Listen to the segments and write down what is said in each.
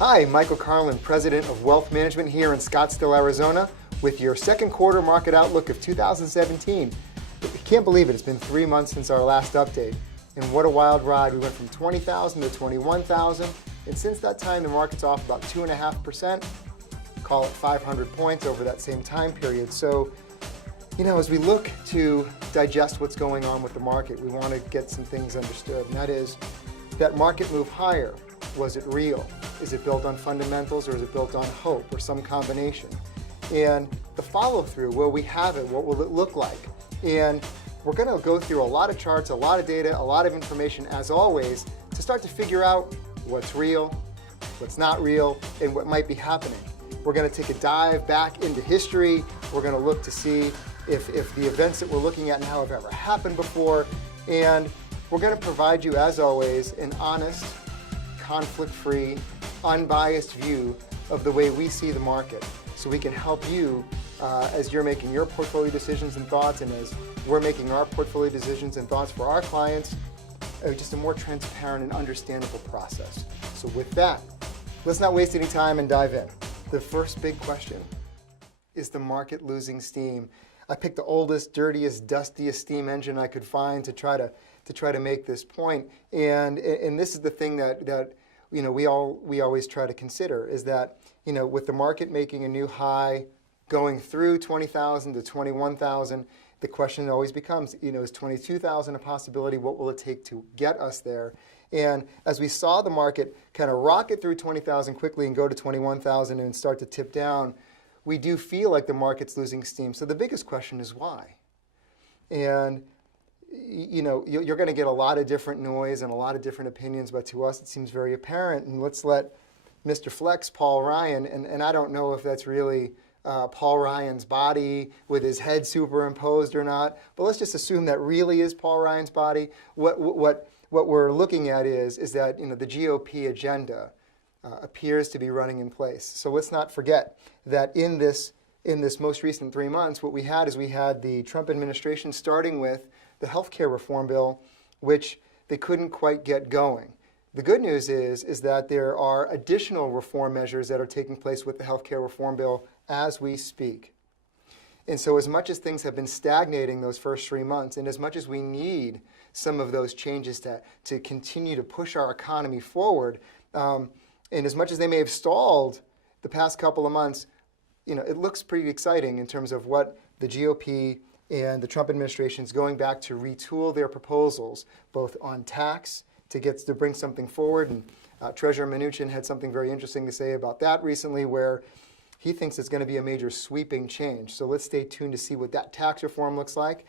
Hi, Michael Carlin, President of Wealth Management here in Scottsdale, Arizona, with your second quarter market outlook of 2017. I can't believe it. It's been 3 months since our last update. And what a wild ride. We went from 20,000 to 21,000. And since that time, the market's off about 2.5%. Call it 500 points over that same time period. So, as we look to digest what's going on with the market, we want to get some things understood. And that is, that market move higher, was it real? Is it built on fundamentals, or is it built on hope, or some combination? And the follow-through, will we have it? What will it look like? And we're going to go through a lot of charts, a lot of data, a lot of information, as always, to start to figure out what's real, what's not real, and what might be happening. We're going to take a dive back into history. We're going to look to see if the events that we're looking at now have ever happened before. And we're going to provide you, as always, an honest, conflict-free, unbiased view of the way we see the market, so we can help you as you're making your portfolio decisions and thoughts, and as we're making our portfolio decisions and thoughts for our clients, just a more transparent and understandable process. So with that, let's not waste any time and dive in. The first big question, is the market losing steam? I picked the oldest, dirtiest, dustiest steam engine I could find to try to make this point. And this is the thing that we always try to consider, is that with the market making a new high, going through 20,000 to 21,000, the question always becomes, is 22,000 a possibility? What will it take to get us there? And as we saw the market kind of rocket through 20,000 quickly and go to 21,000 and start to tip down, we do feel like the market's losing steam. So the biggest question is why? And you're going to get a lot of different noise and a lot of different opinions, but to us it seems very apparent. And let's let Mr. Flex, Paul Ryan, and I don't know if that's really Paul Ryan's body with his head superimposed or not, but let's just assume that really is Paul Ryan's body. What we're looking at is that the GOP agenda appears to be running in place. So let's not forget that in this most recent 3 months, what we had the Trump administration starting with the healthcare reform bill, which they couldn't quite get going. The good news is that there are additional reform measures that are taking place with the healthcare reform bill as we speak. And so as much as things have been stagnating those first 3 months, and as much as we need some of those changes to continue to push our economy forward, and as much as they may have stalled the past couple of months, it looks pretty exciting in terms of what the GOP and the Trump administration is going back to retool their proposals, both on tax to bring something forward. And Treasurer Mnuchin had something very interesting to say about that recently, where he thinks it's going to be a major sweeping change. So let's stay tuned to see what that tax reform looks like,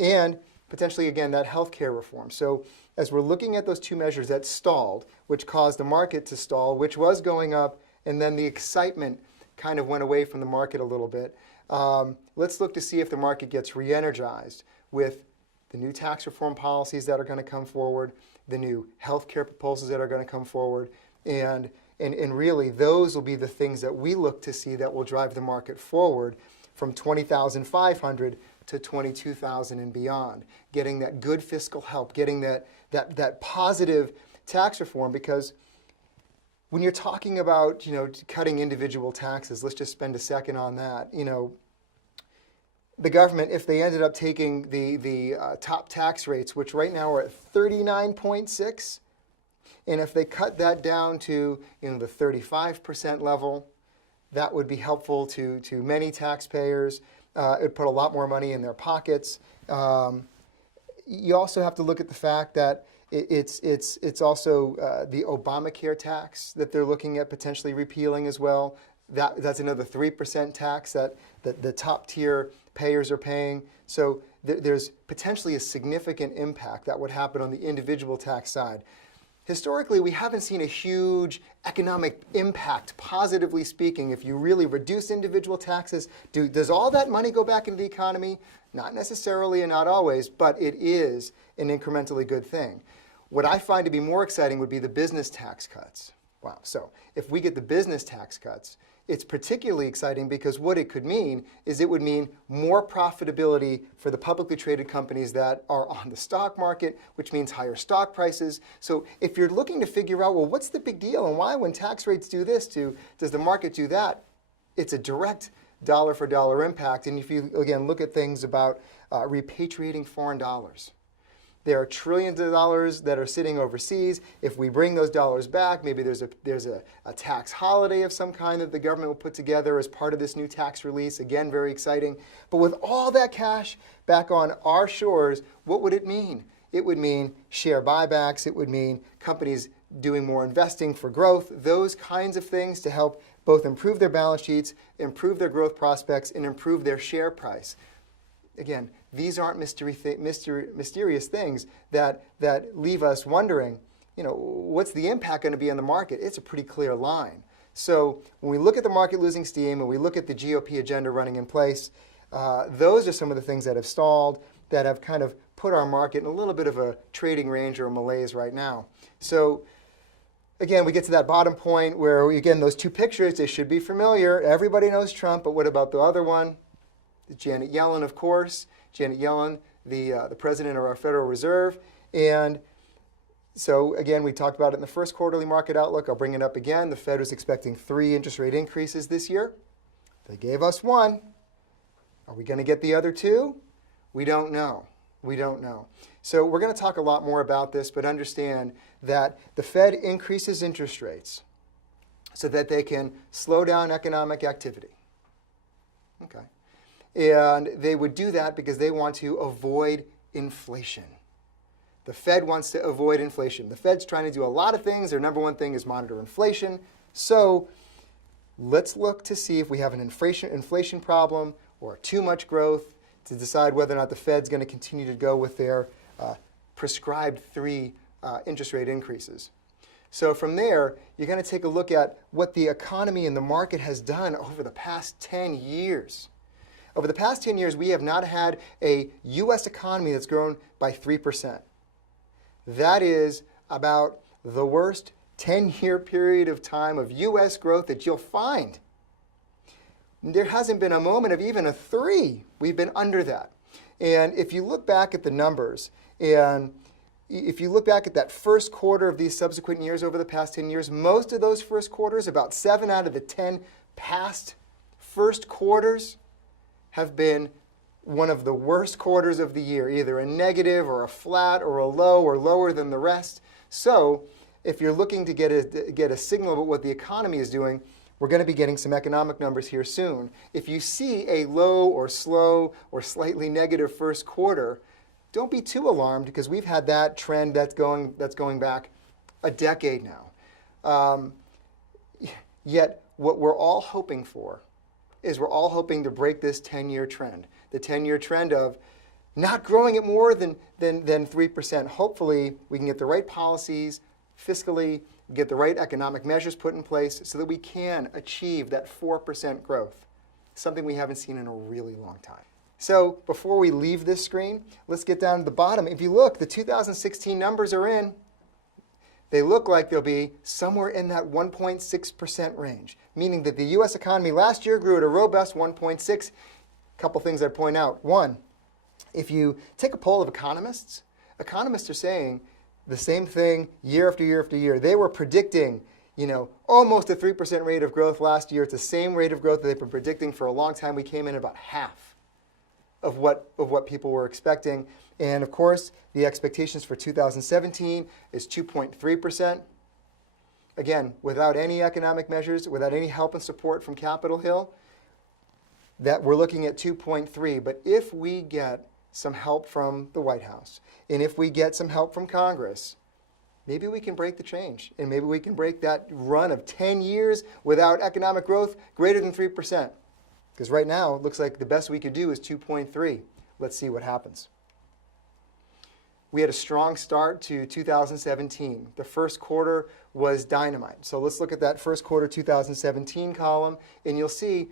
and potentially, again, that healthcare reform. So as we're looking at those two measures that stalled, which caused the market to stall, which was going up, and then the excitement kind of went away from the market a little bit, let's look to see if the market gets re-energized with the new tax reform policies that are going to come forward, the new healthcare proposals that are going to come forward, and really those will be the things that we look to see that will drive the market forward from 20,500 to 22,000 and beyond, getting that good fiscal help, getting that positive tax reform. Because when you're talking about cutting individual taxes, let's just spend a second on that. The government, if they ended up taking the top tax rates, which right now are at 39.6, and if they cut that down to the 35% level, that would be helpful to many taxpayers. It would put a lot more money in their pockets. You also have to look at the fact that it's also the Obamacare tax that they're looking at potentially repealing as well. That's another 3% tax that the top tier payers are paying. So there's potentially a significant impact that would happen on the individual tax side. Historically, we haven't seen a huge economic impact, positively speaking. If you really reduce individual taxes, does all that money go back into the economy? Not necessarily and not always, but it is an incrementally good thing. What I find to be more exciting would be the business tax cuts. Wow. So if we get the business tax cuts, it's particularly exciting because what it could mean is it would mean more profitability for the publicly traded companies that are on the stock market, which means higher stock prices. So if you're looking to figure out, well, what's the big deal and why when tax rates do this, does the market do that? It's a direct dollar for dollar impact. And if you, again, look at things about repatriating foreign dollars, there are trillions of dollars that are sitting overseas. If we bring those dollars back, maybe there's a tax holiday of some kind that the government will put together as part of this new tax release. Again, very exciting. But with all that cash back on our shores, what would it mean? It would mean share buybacks. It would mean companies doing more investing for growth, those kinds of things to help both improve their balance sheets, improve their growth prospects, and improve their share price. Again, these aren't mysterious things that leave us wondering, what's the impact going to be on the market? It's a pretty clear line. So when we look at the market losing steam and we look at the GOP agenda running in place, those are some of the things that have stalled, that have kind of put our market in a little bit of a trading range or a malaise right now. So again, we get to that bottom point where, again, those two pictures, they should be familiar. Everybody knows Trump, but what about the other one? Janet Yellen, of course. Janet Yellen, the president of our Federal Reserve. And so, again, we talked about it in the first quarterly market outlook. I'll bring it up again. The Fed was expecting 3 interest rate increases this year. They gave us 1. Are we going to get the other 2? We don't know. We don't know. So we're going to talk a lot more about this, but understand that the Fed increases interest rates so that they can slow down economic activity. Okay. And they would do that because they want to avoid inflation. The Fed wants to avoid inflation. The Fed's trying to do a lot of things. Their number one thing is monitor inflation. So let's look to see if we have an inflation problem or too much growth to decide whether or not the Fed's going to continue to go with their prescribed 3 interest rate increases. So from there, you're going to take a look at what the economy and the market has done over the past 10 years. Over the past 10 years, we have not had a U.S. economy that's grown by 3%. That is about the worst 10-year period of time of U.S. growth that you'll find. There hasn't been a moment of even a 3. We've been under that. And if you look back at the numbers, and if you look back at that first quarter of these subsequent years over the past 10 years, most of those first quarters, about 7 out of the 10 past first quarters, have been one of the worst quarters of the year, either a negative or a flat or a low or lower than the rest. So if you're looking to get a signal about what the economy is doing, we're going to be getting some economic numbers here soon. If you see a low or slow or slightly negative first quarter, don't be too alarmed because we've had that trend that's going back a decade now. Yet what we're all hoping for is we're all hoping to break this 10-year trend, the 10-year trend of not growing at more than 3%. Hopefully, we can get the right policies fiscally, get the right economic measures put in place so that we can achieve that 4% growth, something we haven't seen in a really long time. So before we leave this screen, let's get down to the bottom. If you look, the 2016 numbers are in. They look like they'll be somewhere in that 1.6% range, meaning that the U.S. economy last year grew at a robust 1.6. A couple things I'd point out. One, if you take a poll of economists are saying the same thing year after year after year. They were predicting, almost a 3% rate of growth last year. It's the same rate of growth that they've been predicting for a long time. We came in about half of what people were expecting. And of course, the expectations for 2017 is 2.3%. Again, without any economic measures, without any help and support from Capitol Hill, that we're looking at 2.3. But if we get some help from the White House, and if we get some help from Congress, maybe we can break the change, and maybe we can break that run of 10 years without economic growth greater than 3%. Because right now, it looks like the best we could do is 2.3. Let's see what happens. We had a strong start to 2017. The first quarter was dynamite. So let's look at that first quarter 2017 column, and you'll see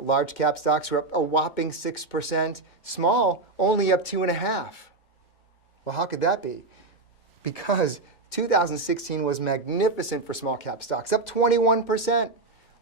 large cap stocks were up a whopping 6%. Small, only up 2.5%. Well, how could that be? Because 2016 was magnificent for small cap stocks, up 21%.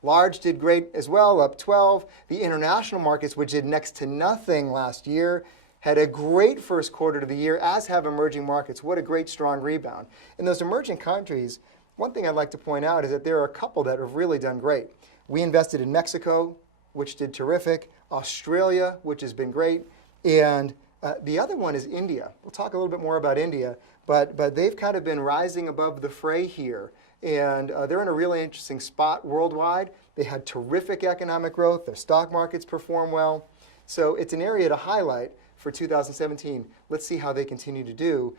Large did great as well, up 12. The international markets, which did next to nothing last year, had a great first quarter to the year, as have emerging markets. What a great, strong rebound. In those emerging countries, one thing I'd like to point out is that there are a couple that have really done great. We invested in Mexico, which did terrific, Australia, which has been great, and the other one is India. We'll talk a little bit more about India, but they've kind of been rising above the fray here, and they're in a really interesting spot worldwide. They had terrific economic growth. Their stock markets perform well. So it's an area to highlight for 2017. Let's see how they continue to do.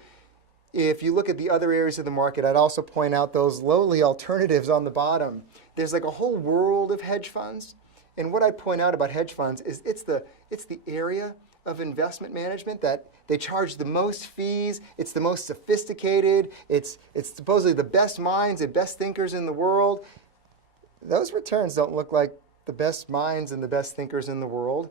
If you look at the other areas of the market, I'd also point out those lowly alternatives on the bottom. There's like a whole world of hedge funds. And what I'd point out about hedge funds is it's the area of investment management that they charge the most fees. It's the most sophisticated. It's supposedly the best minds and best thinkers in the world. Those returns don't look like the best minds and the best thinkers in the world.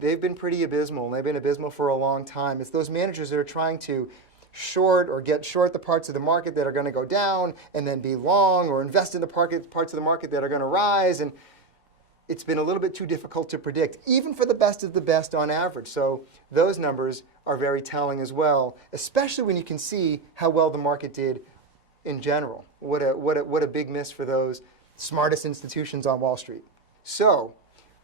They've been pretty abysmal, and they've been abysmal for a long time. It's those managers that are trying to short or get short the parts of the market that are going to go down and then be long, or invest in the parts of the market that are going to rise. And it's been a little bit too difficult to predict, even for the best of the best on average. So those numbers are very telling as well, especially when you can see how well the market did in general. What a big miss for those smartest institutions on Wall Street. So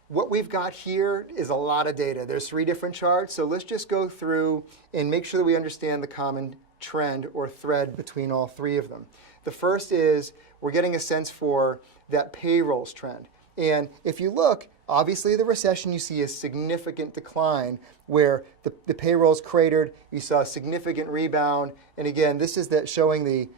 what we've got here is a lot of data. There's 3 different charts, so let's just go through and make sure that we understand the common trend or thread between all 3 of them. The first is we're getting a sense for that payrolls trend. And if you look, obviously the recession, you see a significant decline where the payrolls cratered. You saw a significant rebound. And again, this is that showing the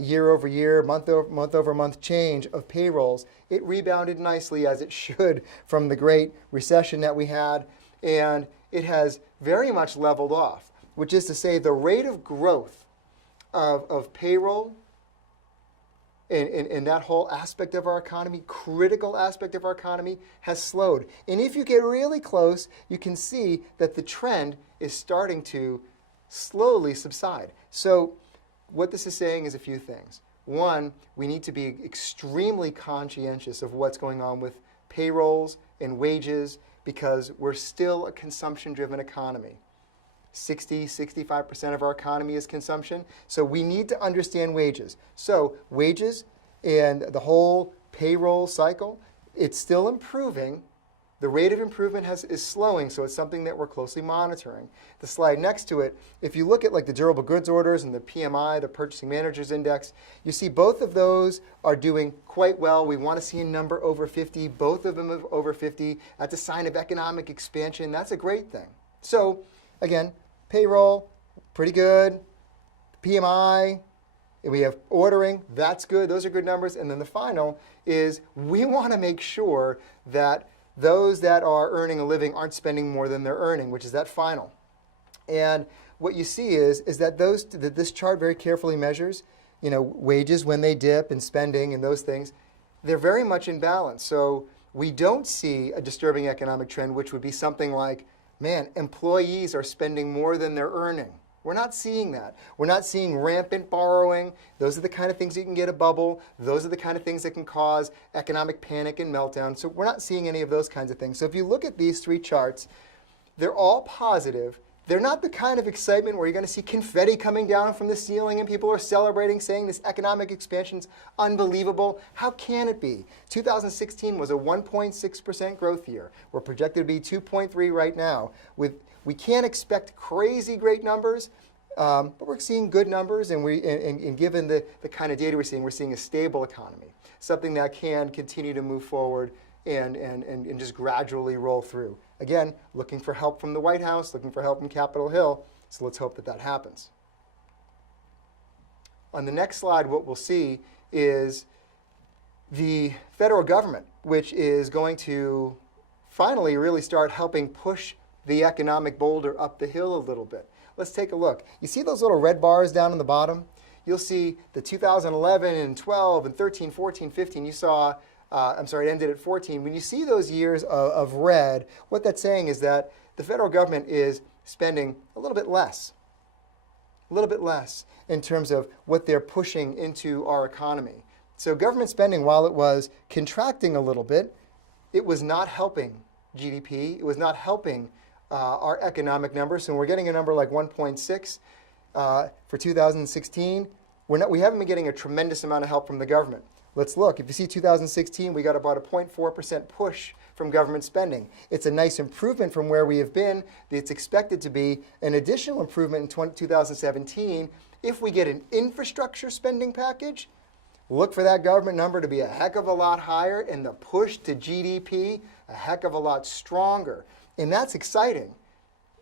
year over year, month over month change of payrolls. It rebounded nicely, as it should, from the great recession that we had. And it has very much leveled off, which is to say the rate of growth of payroll and that whole aspect of our economy, critical aspect of our economy, has slowed. And if you get really close, you can see that the trend is starting to slowly subside. So what this is saying is a few things. One, we need to be extremely conscientious of what's going on with payrolls and wages, because we're still a consumption-driven economy. 65% of our economy is consumption. So we need to understand wages. So wages and the whole payroll cycle, it's still improving. The rate of improvement is slowing, so it's something that we're closely monitoring. The slide next to it, if you look at like the durable goods orders and the PMI, the Purchasing Managers Index, you see both of those are doing quite well. We want to see a number over 50. Both of them are over 50. That's a sign of economic expansion. That's a great thing. So again, payroll, pretty good. PMI, we have ordering, that's good. Those are good numbers. And then the final is we want to make sure that those that are earning a living aren't spending more than they're earning, which is that final. And what you see is that this chart very carefully measures, wages when they dip and spending and those things. They're very much in balance. So we don't see a disturbing economic trend, which would be something like, man, employees are spending more than they're earning. We're not seeing that. We're not seeing rampant borrowing. Those are the kind of things you can get a bubble. Those are the kind of things that can cause economic panic and meltdown. So we're not seeing any of those kinds of things. So if you look at these 3 charts, they're all positive. They're not the kind of excitement where you're going to see confetti coming down from the ceiling and people are celebrating, saying this economic expansion's unbelievable. How can it be? 2016 was a 1.6% growth year. We're projected to be 2.3 right now. We can't expect crazy great numbers, but we're seeing good numbers, and given the kind of data we're seeing a stable economy, something that can continue to move forward and just gradually roll through. Again, looking for help from the White House, looking for help from Capitol Hill, so let's hope that that happens. On the next slide, what we'll see is the federal government, which is going to finally really start helping push the economic boulder up the hill a little bit. Let's take a look. You see those little red bars down on the bottom? You'll see the 2011 and 12 and 13, 14, 15. You saw, it ended at 14. When you see those years of red, what that's saying is that the federal government is spending a little bit less. a little bit less in terms of what they're pushing into our economy. So government spending, while it was contracting a little bit, it was not helping GDP. It was not helping our economic numbers. So when we're getting a number like 1.6 for 2016, we haven't been getting a tremendous amount of help from the government. Let's look. If you see 2016, we got about a 0.4% push from government spending. It's a nice improvement from where we have been. It's expected to be an additional improvement in 2017. If we get an infrastructure spending package, look for that government number to be a heck of a lot higher and the push to GDP a heck of a lot stronger. And that's exciting.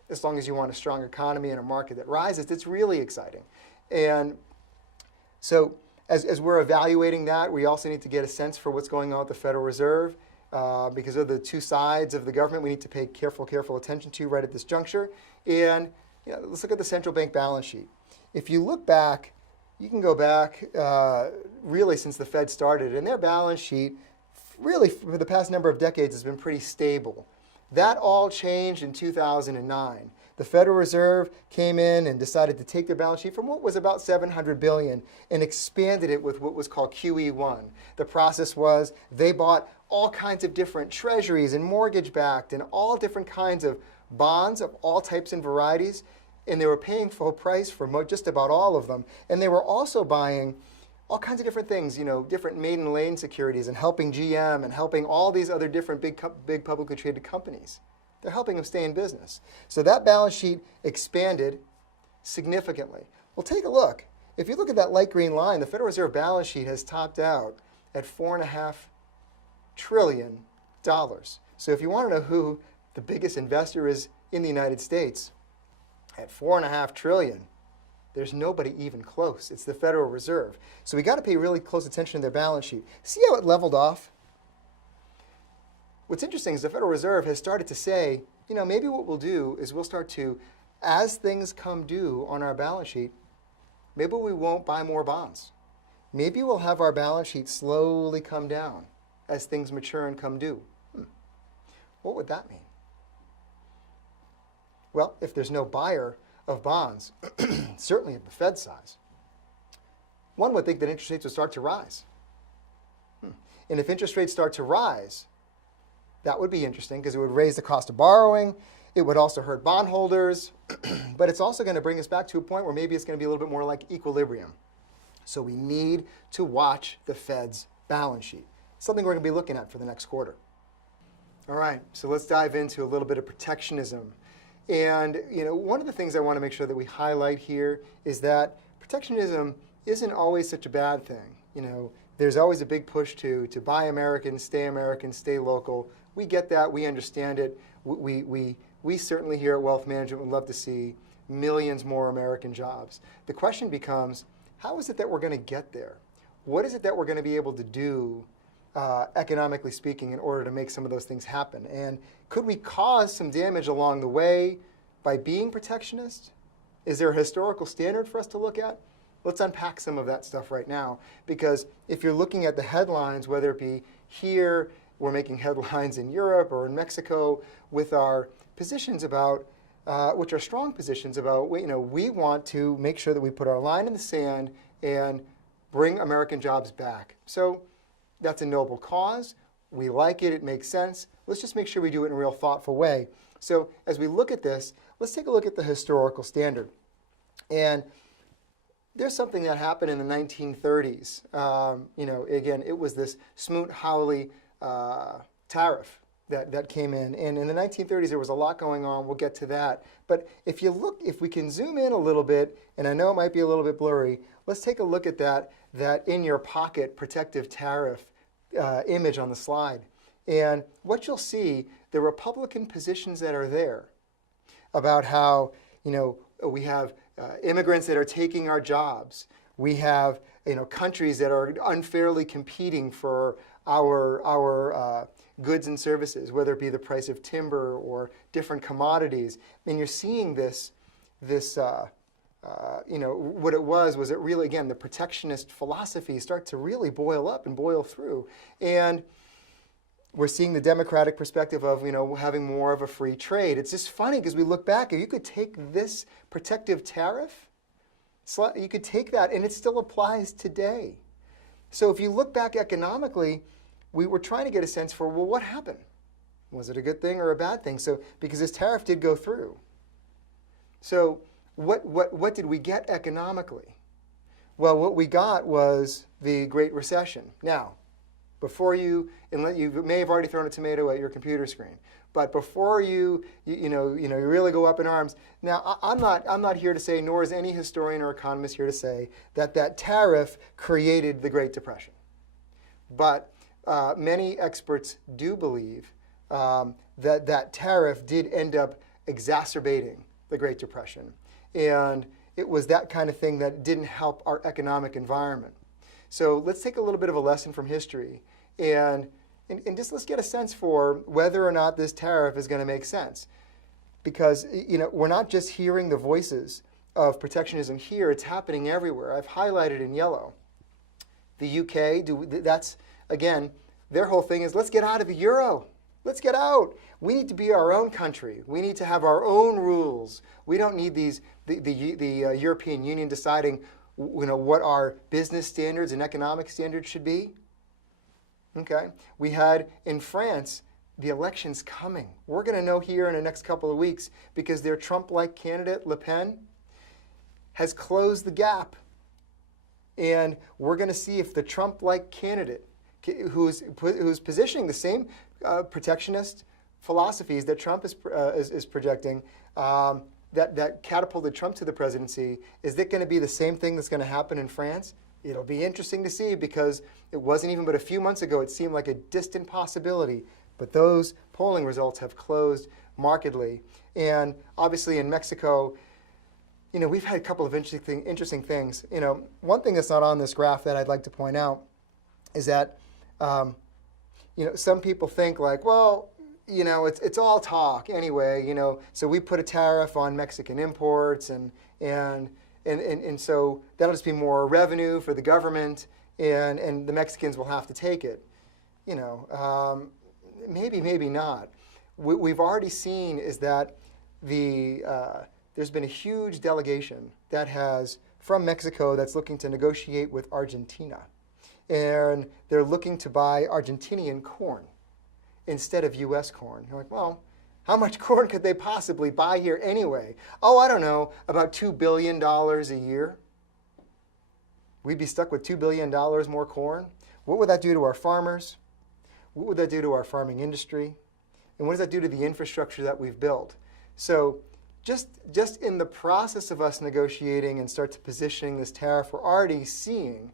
As long as you want a strong economy and a market that rises, it's really exciting. And so as we're evaluating that, we also need to get a sense for what's going on with the Federal Reserve. Because of the two sides of the government we need to pay careful attention to right at this juncture. And let's look at the central bank balance sheet. If you look back, you can go back really since the Fed started, and their balance sheet really for the past number of decades has been pretty stable. That all changed in 2009. The Federal Reserve came in and decided to take their balance sheet from what was about $700 billion and expanded it with what was called QE1. The process was they bought all kinds of different treasuries and mortgage-backed and all different kinds of bonds of all types and varieties, and they were paying full price for just about all of them. And they were also buying all kinds of different things, different maiden lane securities and helping GM and helping all these other different big publicly traded companies. They're helping them stay in business. So that balance sheet expanded significantly. Well, take a look. If you look at that light green line, the Federal Reserve balance sheet has topped out at $4.5 trillion. So if you want to know who the biggest investor is in the United States, at $4.5 trillion, there's nobody even close. It's the Federal Reserve. So we got to pay really close attention to their balance sheet. See how it leveled off? What's interesting is the Federal Reserve has started to say, maybe what we'll do is we'll start to, as things come due on our balance sheet, maybe we won't buy more bonds. Maybe we'll have our balance sheet slowly come down as things mature and come due. What would that mean? Well, if there's no buyer of bonds, certainly at the Fed size, one would think that interest rates would start to rise. And if interest rates start to rise, that would be interesting because it would raise the cost of borrowing. It would also hurt bondholders. But it's also going to bring us back to a point where maybe it's going to be a little bit more like equilibrium. So we need to watch the Fed's balance sheet. Something we're going to be looking at for the next quarter. All right, so let's dive into a little bit of protectionism. And one of the things I want to make sure that we highlight here is that protectionism isn't always such a bad thing. There's always a big push to buy American, stay local. We get that. We understand it. We certainly here at Wealth Management would love to see millions more American jobs. The question becomes, how is it that we're going to get there? What is it that we're going to be able to do, economically speaking, in order to make some of those things happen? And could we cause some damage along the way by being protectionist? Is there a historical standard for us to look at? Let's unpack some of that stuff right now, because if you're looking at the headlines, whether it be here, we're making headlines in Europe or in Mexico with our positions about, which are strong positions about, we want to make sure that we put our line in the sand and bring American jobs back. So that's a noble cause. We like it. It makes sense. Let's just make sure we do it in a real thoughtful way. So as we look at this, let's take a look at the historical standard. And there's something that happened in the 1930s. Again, it was this Smoot-Hawley tariff that came in. And in the 1930s, there was a lot going on. We'll get to that. But if we can zoom in a little bit, and I know it might be a little bit blurry, let's take a look at that in your pocket protective tariff image on the slide. And what you'll see, the Republican positions that are there about how, we have immigrants that are taking our jobs. We have, countries that are unfairly competing for our goods and services, whether it be the price of timber or different commodities. And you're seeing this what it was it really, again, the protectionist philosophy start to really boil up and boil through. And we're seeing the Democratic perspective of, having more of a free trade. It's just funny because we look back, if you could take this protective tariff You could take that, and it still applies today. So if you look back economically, we were trying to get a sense for, well, what happened? Was it a good thing or a bad thing? So because this tariff did go through. So what did we get economically? Well, what we got was the Great Recession. Now, before you may have already thrown a tomato at your computer screen, but before you really go up in arms. Now, I'm not here to say, nor is any historian or economist here to say that tariff created the Great Depression. But many experts do believe that tariff did end up exacerbating the Great Depression, and it was that kind of thing that didn't help our economic environment. So let's take a little bit of a lesson from history and just let's get a sense for whether or not this tariff is going to make sense. Because we're not just hearing the voices of protectionism here, it's happening everywhere. I've highlighted in yellow. The UK, that's, again, their whole thing is let's get out of the euro. Let's get out. We need to be our own country. We need to have our own rules. We don't need the European Union deciding what our business standards and economic standards should be. Okay. We had in France the elections coming. We're going to know here in the next couple of weeks because their Trump-like candidate, Le Pen, has closed the gap. And we're going to see if the Trump-like candidate, who's positioning the same protectionist philosophies that Trump is projecting, that catapulted Trump to the presidency, is it going to be the same thing that's going to happen in France? It'll be interesting to see because it wasn't even but a few months ago it seemed like a distant possibility, but those polling results have closed markedly. And obviously in Mexico, we've had a couple of interesting things. One thing that's not on this graph that I'd like to point out is that some people think like, well, it's all talk anyway, so we put a tariff on Mexican imports and so that'll just be more revenue for the government and the Mexicans will have to take it. Maybe not. We've already seen is that there's been a huge delegation from Mexico that's looking to negotiate with Argentina. And they're looking to buy Argentinian corn instead of U.S. corn. You're like, well, how much corn could they possibly buy here anyway? Oh, I don't know, about $2 billion a year. We'd be stuck with $2 billion more corn. What would that do to our farmers? What would that do to our farming industry? And what does that do to the infrastructure that we've built? So just in the process of us negotiating and start to positioning this tariff, we're already seeing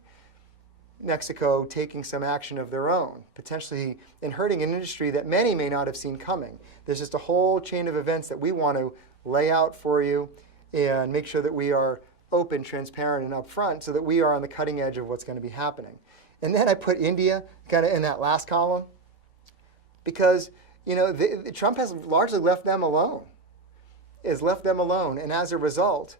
Mexico taking some action of their own, potentially in hurting an industry that many may not have seen coming. There's just a whole chain of events that we want to lay out for you and make sure that we are open, transparent, and upfront so that we are on the cutting edge of what's going to be happening. And then I put India kind of in that last column because Trump has largely left them alone. And as a result,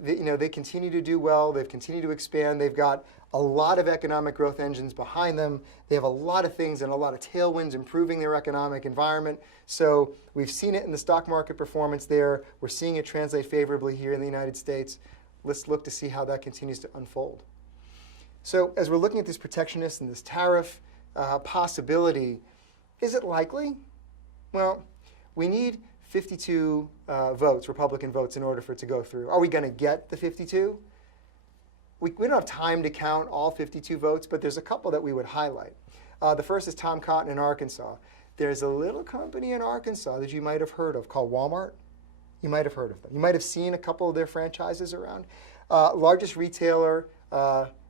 they continue to do well. They've continued to expand. They've got a lot of economic growth engines behind them. They have a lot of things and a lot of tailwinds improving their economic environment. So we've seen it in the stock market performance there. We're seeing it translate favorably here in the United States. Let's look to see how that continues to unfold. So as we're looking at this protectionist and this tariff possibility, is it likely? Well, we need 52 votes, Republican votes, in order for it to go through. Are we going to get the 52? We don't have time to count all 52 votes, but there's a couple that we would highlight. The first is Tom Cotton in Arkansas. There's a little company in Arkansas that you might have heard of called Walmart. You might have heard of them. You might have seen a couple of their franchises around. Largest retailer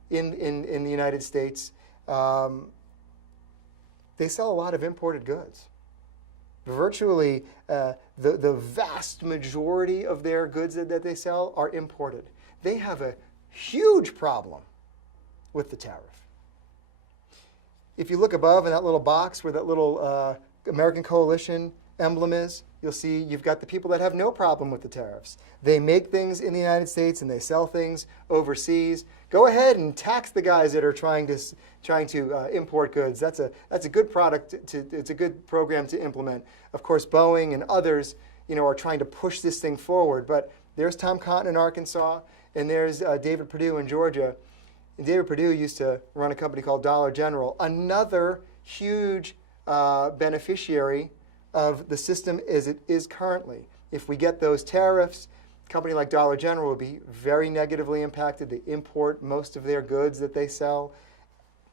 in the United States. They sell a lot of imported goods. Virtually, the vast majority of their goods that they sell are imported. They have a huge problem with the tariff. If you look above in that little box where that little American Coalition emblem is, you'll see you've got the people that have no problem with the tariffs. They make things in the United States and they sell things overseas. Go ahead and tax the guys that are trying to import goods. That's a good product. It's a good program to implement. Of course, Boeing and others, are trying to push this thing forward. But there's Tom Cotton in Arkansas, And there's David Perdue in Georgia. And David Perdue used to run a company called Dollar General, another huge beneficiary of the system as it is currently. If we get those tariffs, a company like Dollar General will be very negatively impacted. They import most of their goods that they sell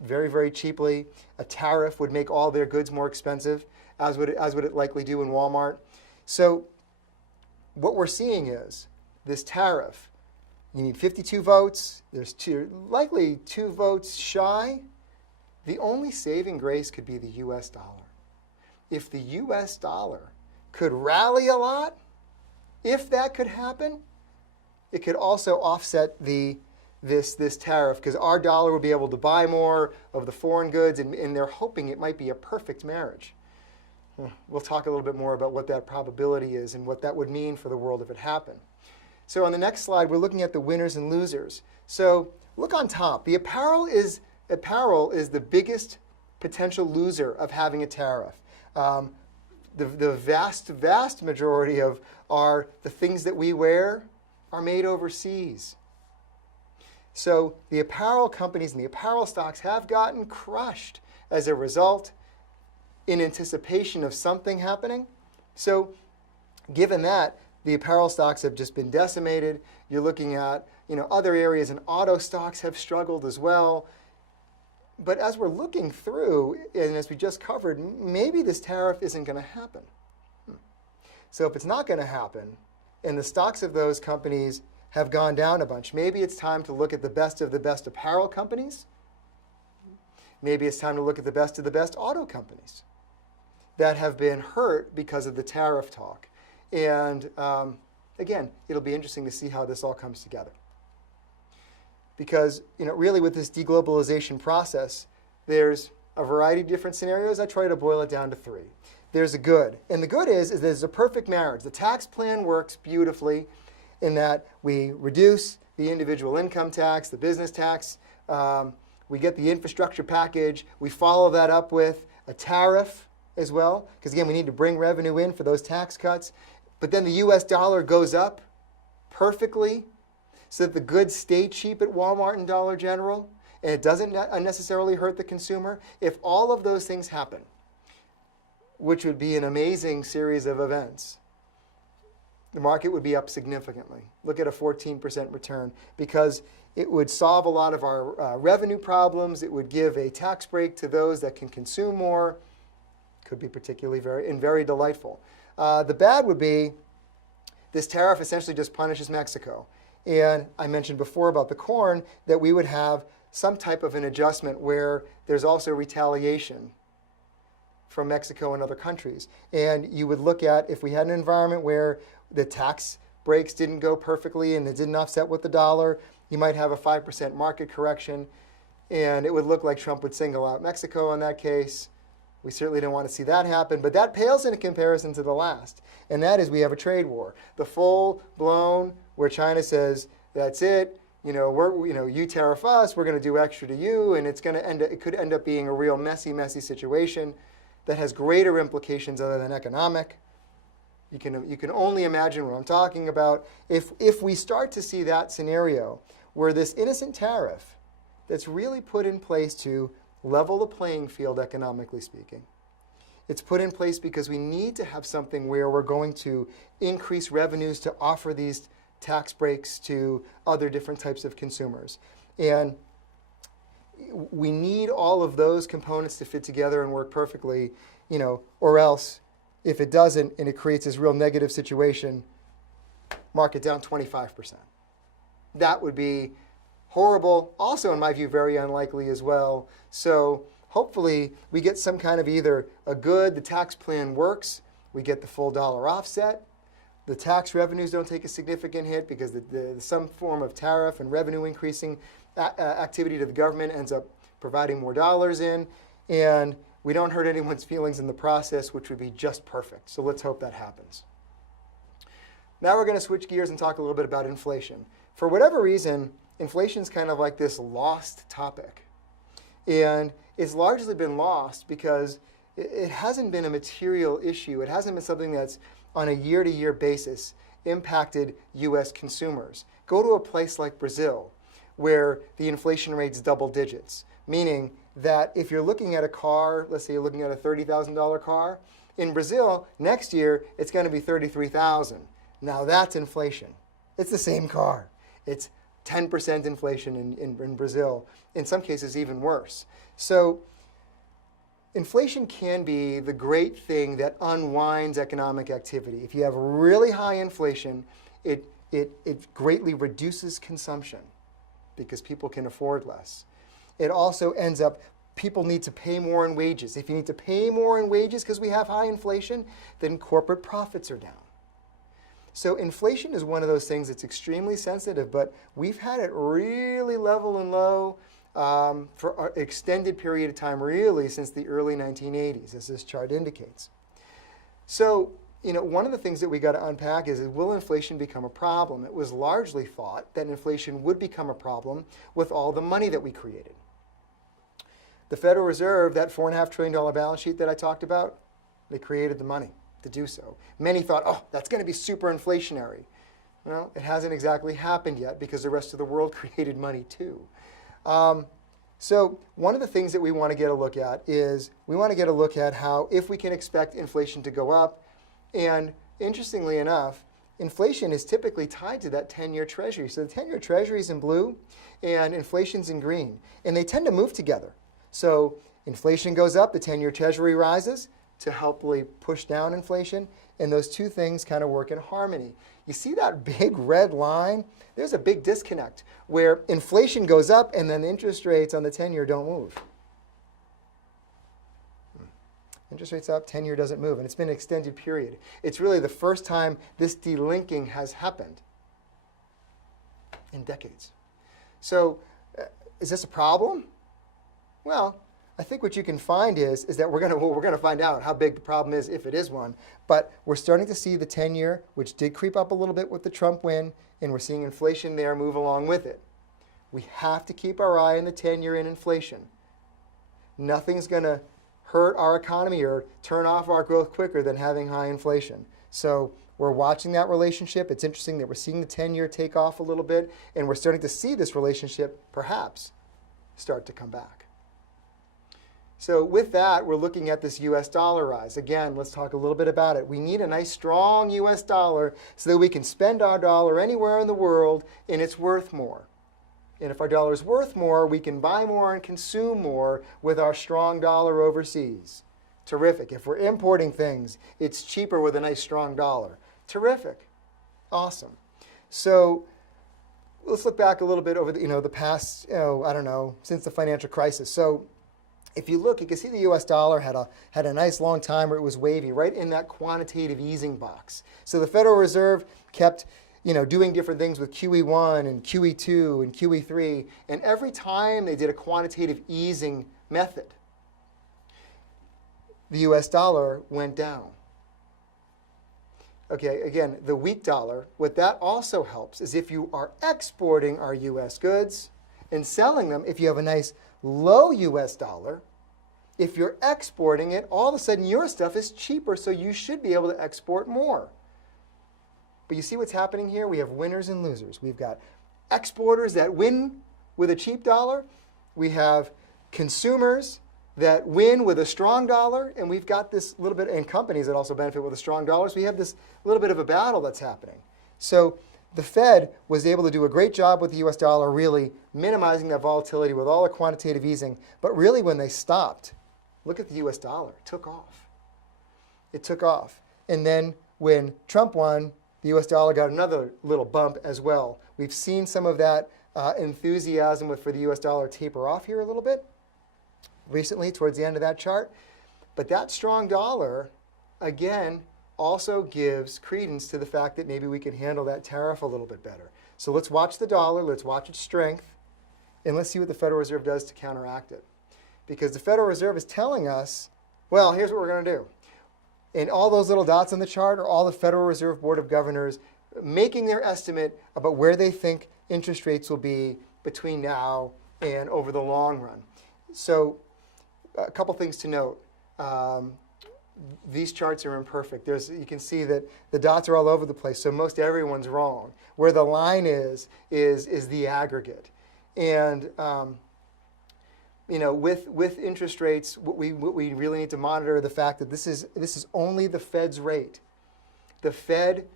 very, very cheaply. A tariff would make all their goods more expensive, as would it likely do in Walmart. So what we're seeing is this tariff. You need 52 votes. There's likely 2 votes shy. The only saving grace could be the U.S. dollar. If the U.S. dollar could rally a lot, if that could happen, it could also offset this tariff, because our dollar will be able to buy more of the foreign goods, and they're hoping it might be a perfect marriage. We'll talk a little bit more about what that probability is and what that would mean for the world if it happened. So on the next slide, we're looking at the winners and losers. So look on top. The apparel is the biggest potential loser of having a tariff. The vast majority of the things that we wear are made overseas. So the apparel companies and the apparel stocks have gotten crushed as a result in anticipation of something happening. So given that, the apparel stocks have just been decimated. You're looking at other areas, and auto stocks have struggled as well. But as we're looking through, and as we just covered, maybe this tariff isn't going to happen. So if it's not going to happen, and the stocks of those companies have gone down a bunch, maybe it's time to look at the best of the best apparel companies. Maybe it's time to look at the best of the best auto companies that have been hurt because of the tariff talk. And again, it'll be interesting to see how this all comes together. Because really with this deglobalization process, there's a variety of different scenarios. I try to boil it down to 3. There's a good. And the good is there's a perfect marriage. The tax plan works beautifully in that we reduce the individual income tax, the business tax. We get the infrastructure package. We follow that up with a tariff as well, because again, we need to bring revenue in for those tax cuts. But then the U.S. dollar goes up perfectly so that the goods stay cheap at Walmart and Dollar General, and it doesn't unnecessarily hurt the consumer. If all of those things happen, which would be an amazing series of events, the market would be up significantly. Look at a 14% return, because it would solve a lot of our revenue problems. It would give a tax break to those that can consume more. Could be particularly very delightful. The bad would be this tariff essentially just punishes Mexico. And I mentioned before about the corn that we would have some type of an adjustment where there's also retaliation from Mexico and other countries. And you would look at, if we had an environment where the tax breaks didn't go perfectly and it didn't offset with the dollar, you might have a 5% market correction. And it would look like Trump would single out Mexico in that case. We certainly don't want to see that happen, but that pales in comparison to the last. And that is, we have a trade war. The full-blown, where China says, that's it, you tariff us, we're going to do extra to you, and it could end up being a real messy situation that has greater implications other than economic. You can only imagine what I'm talking about. If we start to see that scenario where this innocent tariff that's really put in place to level the playing field economically speaking, it's put in place because we need to have something where we're going to increase revenues to offer these tax breaks to other different types of consumers. And we need all of those components to fit together and work perfectly, or else if it doesn't and it creates this real negative situation, market down 25%. That would be horrible, also in my view very unlikely as well. So hopefully we get some kind of either the tax plan works, we get the full dollar offset, the tax revenues don't take a significant hit because some form of tariff and revenue increasing activity to the government ends up providing more dollars in, and we don't hurt anyone's feelings in the process, which would be just perfect. So let's hope that happens. Now we're going to switch gears and talk a little bit about inflation. For whatever reason, inflation's kind of like this lost topic. And it's largely been lost because it hasn't been a material issue. It hasn't been something that's on a year-to-year basis impacted U.S. consumers. Go to a place like Brazil, where the inflation rate's double digits, meaning that if you're looking at a car, let's say you're looking at a $30,000 car, in Brazil, next year, it's going to be $33,000. Now that's inflation. It's the same car. It's 10% inflation in Brazil, in some cases even worse. So inflation can be the great thing that unwinds economic activity. If you have really high inflation, it greatly reduces consumption because people can afford less. It also ends up, people need to pay more in wages. If you need to pay more in wages because we have high inflation, then corporate profits are down. So inflation is one of those things that's extremely sensitive, but we've had it really level and low for an extended period of time, really since the early 1980s, as this chart indicates. So, one of the things that we got to unpack is will inflation become a problem? It was largely thought that inflation would become a problem with all the money that we created. The Federal Reserve, that $4.5 trillion balance sheet that I talked about, they created the money to do so. Many thought, oh, that's going to be super inflationary. Well, it hasn't exactly happened yet because the rest of the world created money too. So one of the things that we want to get a look at is we want to get a look at how, if we can expect inflation to go up, and interestingly enough, inflation is typically tied to that 10-year Treasury. So the 10-year Treasury is in blue and inflation's in green, and they tend to move together. So inflation goes up, the 10-year Treasury rises to helpfully push down inflation, and those two things kind of work in harmony. You see that big red line? There's a big disconnect where inflation goes up and then interest rates on the 10-year don't move. Interest rates up, 10-year doesn't move, and it's been an extended period. It's really the first time this delinking has happened in decades. So is this a problem? Well, I think what you can find is that we're going to find out how big the problem is, if it is one. But we're starting to see the 10-year, which did creep up a little bit with the Trump win, and we're seeing inflation there move along with it. We have to keep our eye on the 10-year and inflation. Nothing's going to hurt our economy or turn off our growth quicker than having high inflation. So we're watching that relationship. It's interesting that we're seeing the 10-year take off a little bit, and we're starting to see this relationship perhaps start to come back. So with that, we're looking at this U.S. dollar rise. Again, let's talk a little bit about it. We need a nice, strong U.S. dollar so that we can spend our dollar anywhere in the world and it's worth more. And if our dollar is worth more, we can buy more and consume more with our strong dollar overseas. Terrific. If we're importing things, it's cheaper with a nice, strong dollar. Terrific. Awesome. So let's look back a little bit over the past, since the financial crisis. So if you look, you can see the U.S. dollar had a nice long time where it was wavy, right in that quantitative easing box. So the Federal Reserve kept doing different things with QE1 and QE2 and QE3, and every time they did a quantitative easing method, the U.S. dollar went down. Okay, again, the weak dollar, what that also helps is if you are exporting our U.S. goods and selling them, if you have a nice low U.S. dollar, if you're exporting it, all of a sudden your stuff is cheaper, so you should be able to export more. But you see what's happening here? We have winners and losers. We've got exporters that win with a cheap dollar. We have consumers that win with a strong dollar. And we've got this little bit, and companies that also benefit with a strong dollar. So we have this little bit of a battle that's happening. So the Fed was able to do a great job with the U.S. dollar, really minimizing that volatility with all the quantitative easing. But really when they stopped, look at the U.S. dollar. It took off. It took off. And then when Trump won, the U.S. dollar got another little bump as well. We've seen some of that enthusiasm for the U.S. dollar taper off here a little bit recently towards the end of that chart. But that strong dollar, again, also gives credence to the fact that maybe we can handle that tariff a little bit better. So let's watch the dollar, let's watch its strength, and let's see what the Federal Reserve does to counteract it. Because the Federal Reserve is telling us, well, here's what we're going to do. And all those little dots on the chart are all the Federal Reserve Board of Governors making their estimate about where they think interest rates will be between now and over the long run. So a couple things to note. these charts are imperfect. You can see that the dots are all over the place, so most everyone's wrong. Where the line is the aggregate. And with interest rates, what we really need to monitor the fact that this is only the Fed's rate. The Fed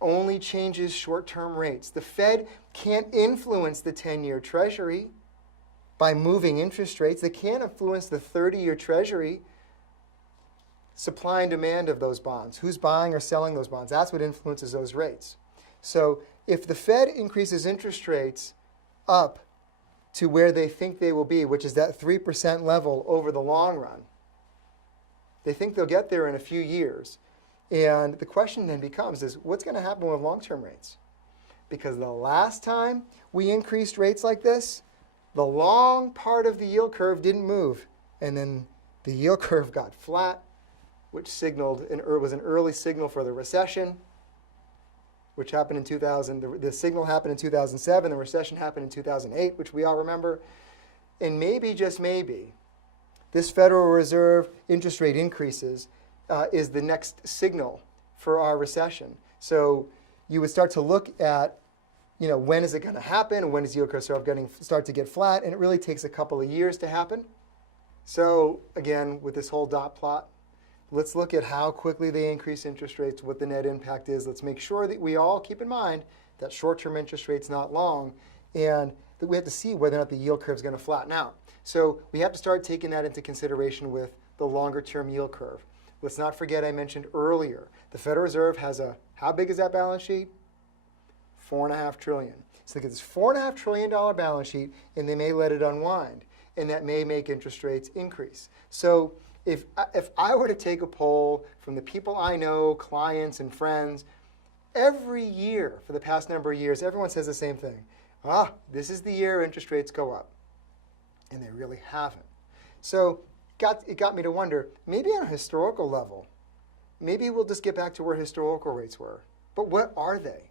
only changes short-term rates. The Fed can't influence the 10-year Treasury by moving interest rates. They can't influence the 30-year Treasury. Supply and demand of those bonds. Who's buying or selling those bonds? That's what influences those rates. So if the Fed increases interest rates up to where they think they will be, which is that 3% level over the long run, they think they'll get there in a few years. And the question then becomes what's going to happen with long-term rates? Because the last time we increased rates like this, the long part of the yield curve didn't move. And then the yield curve got flat, which was an early signal for the recession, which happened in 2000. The signal happened in 2007. The recession happened in 2008, which we all remember. And maybe, just maybe, this Federal Reserve interest rate increases is the next signal for our recession. So you would start to look at, when is it going to happen? When does yield curve start to get flat? And it really takes a couple of years to happen. So again, with this whole dot plot, let's look at how quickly they increase interest rates, what the net impact is. Let's make sure that we all keep in mind that short-term interest rate's not long, and that we have to see whether or not the yield curve is going to flatten out. So we have to start taking that into consideration with the longer-term yield curve. Let's not forget I mentioned earlier, the Federal Reserve has how big is that balance sheet? $4.5 trillion. So they get this $4.5 trillion balance sheet, and they may let it unwind, and that may make interest rates increase. So if I were to take a poll from the people I know, clients and friends, every year for the past number of years, everyone says the same thing. This is the year interest rates go up. And they really haven't. So it got me to wonder, maybe on a historical level, maybe we'll just get back to where historical rates were. But what are they?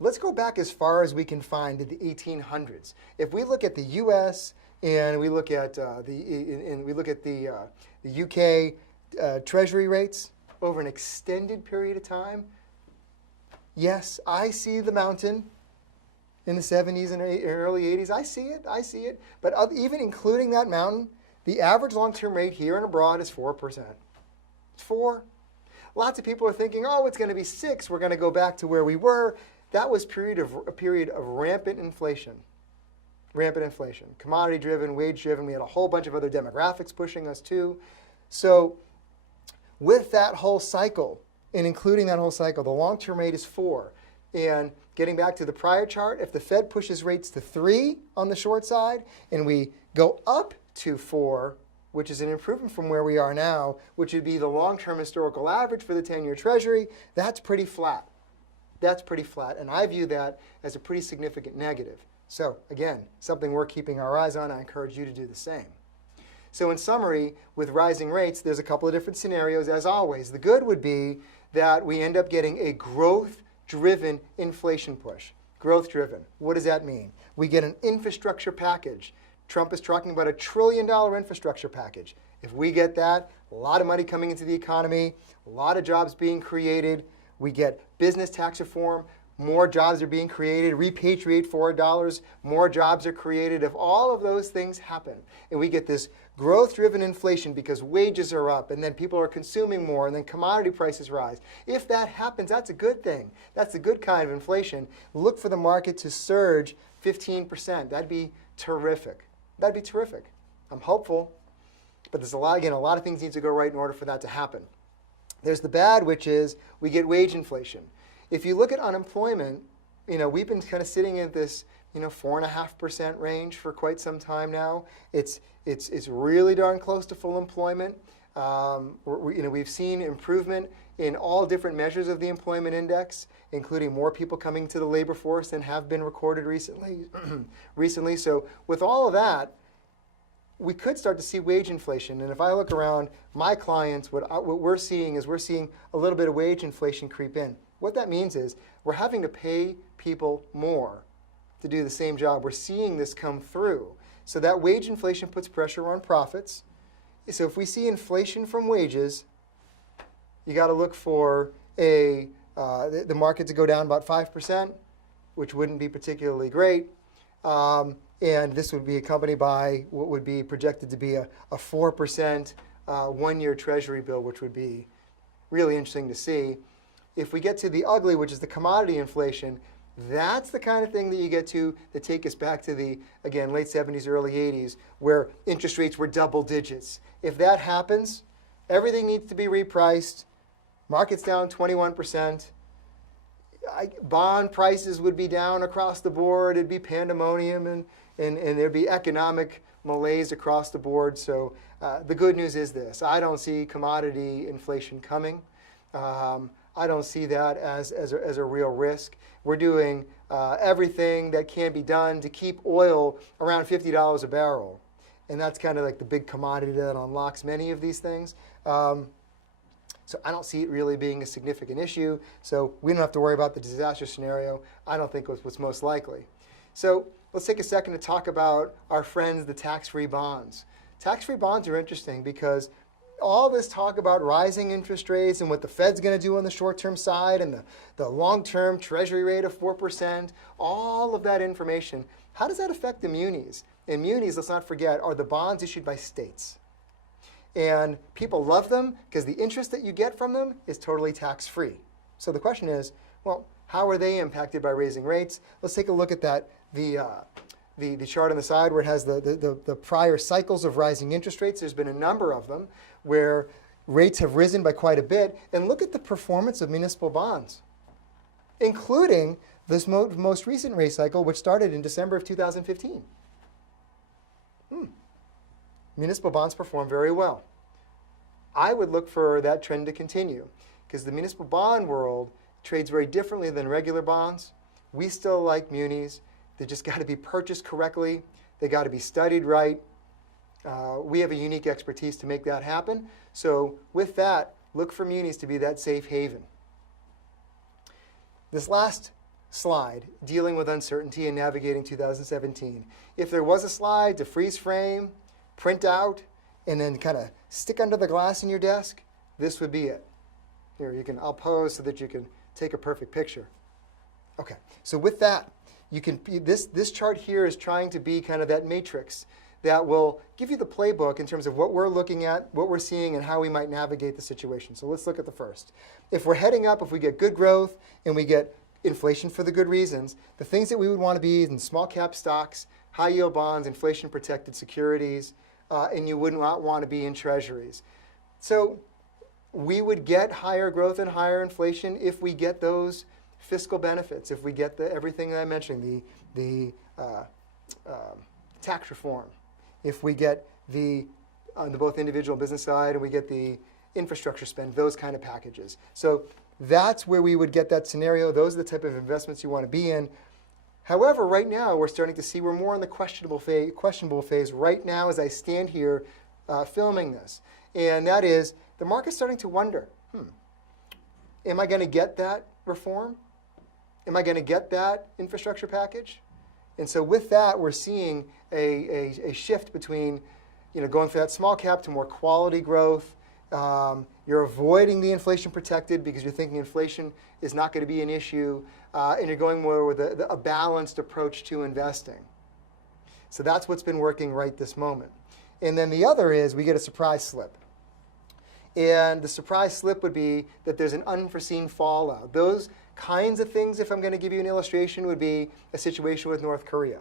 Let's go back as far as we can find to the 1800s. If we look at the U.S. and we look at the UK Treasury rates over an extended period of time, yes, I see the mountain in the 70s and early 80s. I see it. But even including that mountain, the average long-term rate here and abroad is 4%. It's 4. Lots of people are thinking, it's going to be 6. We're going to go back to where we were. That was a period of rampant inflation. Commodity-driven, wage-driven. We had a whole bunch of other demographics pushing us too. So with that whole cycle, and including that whole cycle, the long-term rate is 4. And getting back to the prior chart, if the Fed pushes rates to 3 on the short side, and we go up to 4, which is an improvement from where we are now, which would be the long-term historical average for the 10-year Treasury, that's pretty flat. And I view that as a pretty significant negative. So again, something we're keeping our eyes on. I encourage you to do the same. So in summary, with rising rates, there's a couple of different scenarios. As always, the good would be that we end up getting a growth-driven inflation push. Growth-driven. What does that mean? We get an infrastructure package. Trump is talking about $1 trillion infrastructure package. If we get that, a lot of money coming into the economy, a lot of jobs being created. We get business tax reform, more jobs are being created, repatriate $4, more jobs are created. If all of those things happen, and we get this growth-driven inflation because wages are up, and then people are consuming more, and then commodity prices rise. If that happens, that's a good thing. That's a good kind of inflation. Look for the market to surge 15%. That'd be terrific. I'm hopeful, but there's a lot of things need to go right in order for that to happen. There's the bad, which is we get wage inflation. If you look at unemployment, we've been kind of sitting at this, 4.5% range for quite some time now. It's really darn close to full employment. We've seen improvement in all different measures of the employment index, including more people coming to the labor force than have been recorded recently. So with all of that, we could start to see wage inflation. And if I look around my clients, what we're seeing is a little bit of wage inflation creep in. What that means is we're having to pay people more to do the same job. We're seeing this come through. So that wage inflation puts pressure on profits. So if we see inflation from wages, You got to look for the market to go down about 5%, which wouldn't be particularly great. And this would be accompanied by what would be projected to be a 4% one-year Treasury bill, which would be really interesting to see. If we get to the ugly, which is the commodity inflation, that's the kind of thing that you get to that take us back to the, again, late 70s, early 80s, where interest rates were double digits. If that happens, everything needs to be repriced. Market's down 21%. Bond prices would be down across the board. It'd be pandemonium, and there'd be economic malaise across the board. So the good news is this. I don't see commodity inflation coming. I don't see that as a real risk. We're doing everything that can be done to keep oil around $50 a barrel. And that's kind of like the big commodity that unlocks many of these things. So I don't see it really being a significant issue. So we don't have to worry about the disaster scenario. I don't think it's what's most likely. So let's take a second to talk about our friends, the tax-free bonds. Tax-free bonds are interesting because all this talk about rising interest rates and what the Fed's going to do on the short-term side and the long-term Treasury rate of 4%, all of that information, how does that affect the munis? And munis, let's not forget, are the bonds issued by states. And people love them because the interest that you get from them is totally tax-free. So the question is, well, how are they impacted by raising rates? Let's take a look at that, the chart on the side where it has the prior cycles of rising interest rates. There's been a number of them where rates have risen by quite a bit. And look at the performance of municipal bonds, including this most recent rate cycle, which started in December of 2015. Municipal bonds perform very well. I would look for that trend to continue because the municipal bond world trades very differently than regular bonds. We still like munis. They just got to be purchased correctly. They got to be studied right. We have a unique expertise to make that happen. So with that, look for munis to be that safe haven. This last slide, dealing with uncertainty and navigating 2017. If there was a slide to freeze frame, print out, and then kind of stick under the glass in your desk, this would be it. Here, I'll pose so that you can take a perfect picture. Okay, so with that, this chart here is trying to be kind of that matrix that will give you the playbook in terms of what we're looking at, what we're seeing, and how we might navigate the situation. So let's look at the first. If we're heading up, if we get good growth and we get inflation for the good reasons, the things that we would want to be in small cap stocks, high yield bonds, inflation protected securities, and you would not want to be in treasuries. So we would get higher growth and higher inflation if we get those fiscal benefits, if we get everything that I mentioned, the tax reform, if we get on the both individual and business side, and we get the infrastructure spend, those kind of packages. So that's where we would get that scenario. Those are the type of investments you want to be in. However, right now we're starting to see we're more in the questionable phase right now as I stand here filming this. And that is the market's starting to wonder, am I going to get that reform? Am I going to get that infrastructure package? And so with that, we're seeing a shift between going from that small cap to more quality growth. You're avoiding the inflation protected because you're thinking inflation is not going to be an issue, and you're going more with a balanced approach to investing. So that's what's been working right this moment. And then the other is we get a surprise slip. And the surprise slip would be that there's an unforeseen fallout. Those kinds of things, if I'm going to give you an illustration, would be a situation with North Korea.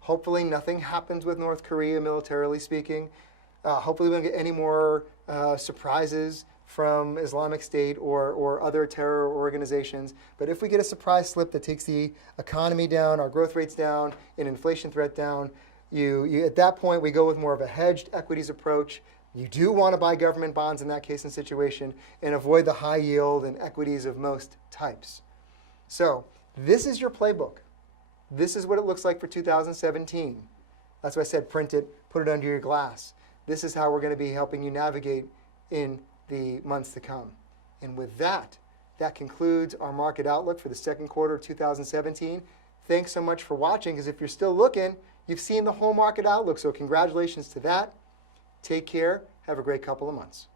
Hopefully nothing happens with North Korea, militarily speaking. Hopefully we don't get any more surprises from Islamic State or other terror organizations. But if we get a surprise slip that takes the economy down, our growth rates down, and inflation threat down, at that point we go with more of a hedged equities approach. You do want to buy government bonds in that case and situation and avoid the high yield and equities of most types. So this is your playbook. This is what it looks like for 2017. That's why I said print it, put it under your glass. This is how we're going to be helping you navigate in the months to come. And with that, that concludes our market outlook for the second quarter of 2017. Thanks so much for watching, because if you're still looking, you've seen the whole market outlook. So congratulations to that. Take care. Have a great couple of months.